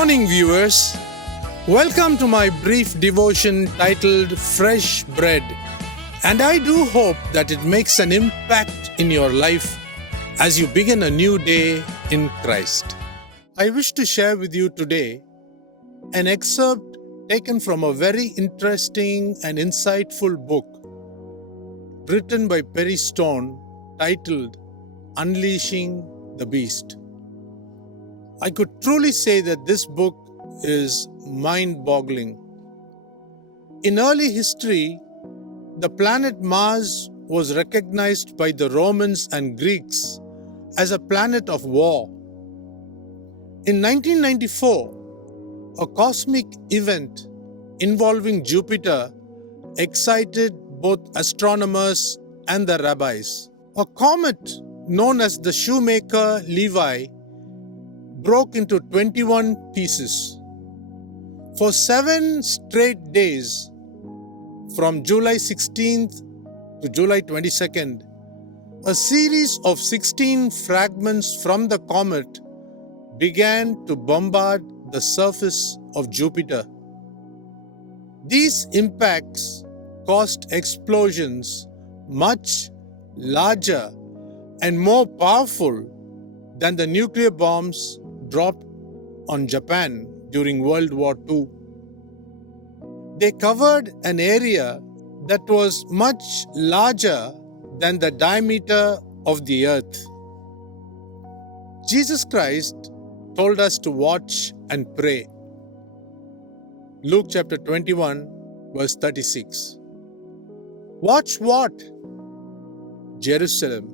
morning, viewers. Welcome to my brief devotion titled Fresh Bread. And I do hope that it makes an impact in your life as you begin a new day in Christ. I wish to share with you today an excerpt taken from a very interesting and insightful book written by Perry Stone titled Unleashing the Beast. I could truly say that this book is mind-boggling. In early history, the planet Mars was recognized by the Romans and Greeks as a planet of war. In 1994, a cosmic event involving Jupiter excited both astronomers and the rabbis. A comet known as the Shoemaker Levi broke into 21 pieces. For 7 straight days, from July 16th to July 22nd, a series of 16 fragments from the comet began to bombard the surface of Jupiter. These impacts caused explosions much larger and more powerful than the nuclear bombs dropped on Japan during World War II. They covered an area that was much larger than the diameter of the earth. Jesus Christ told us to watch and pray. Luke chapter 21, verse 36. Watch what? Jerusalem.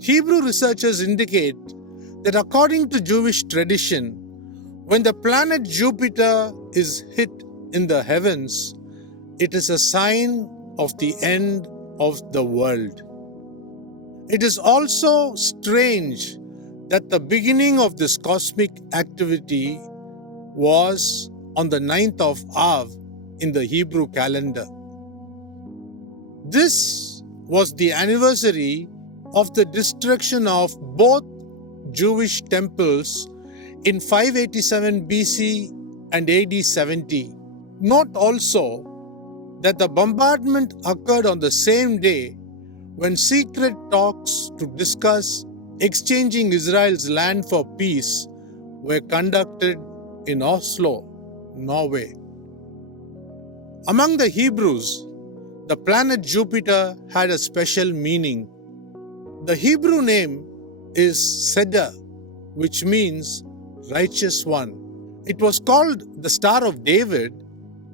Hebrew researchers indicate that according to Jewish tradition, when the planet Jupiter is hit in the heavens, it is a sign of the end of the world. It is also strange that the beginning of this cosmic activity was on the 9th of Av in the Hebrew calendar. This was the anniversary of the destruction of both Jewish temples in 587 BC and AD 70. Note also that the bombardment occurred on the same day when secret talks to discuss exchanging Israel's land for peace were conducted in Oslo, Norway. Among the Hebrews, the planet Jupiter had a special meaning. The Hebrew name is Seda, which means righteous one. It was called the Star of David,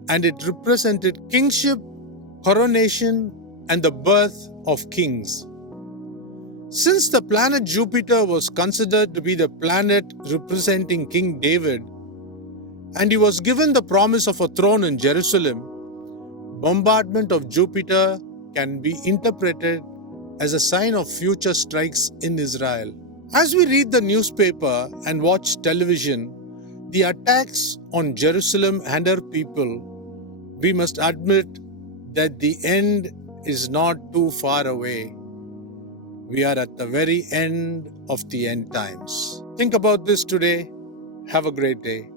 and it represented kingship, coronation, and the birth of kings. Since the planet Jupiter was considered to be the planet representing King David, and he was given the promise of a throne in Jerusalem, bombardment of Jupiter can be interpreted as a sign of future strikes in Israel. As we read the newspaper and watch television, the attacks on Jerusalem and her people, we must admit that the end is not too far away. We are at the very end of the end times. Think about this today. Have a great day.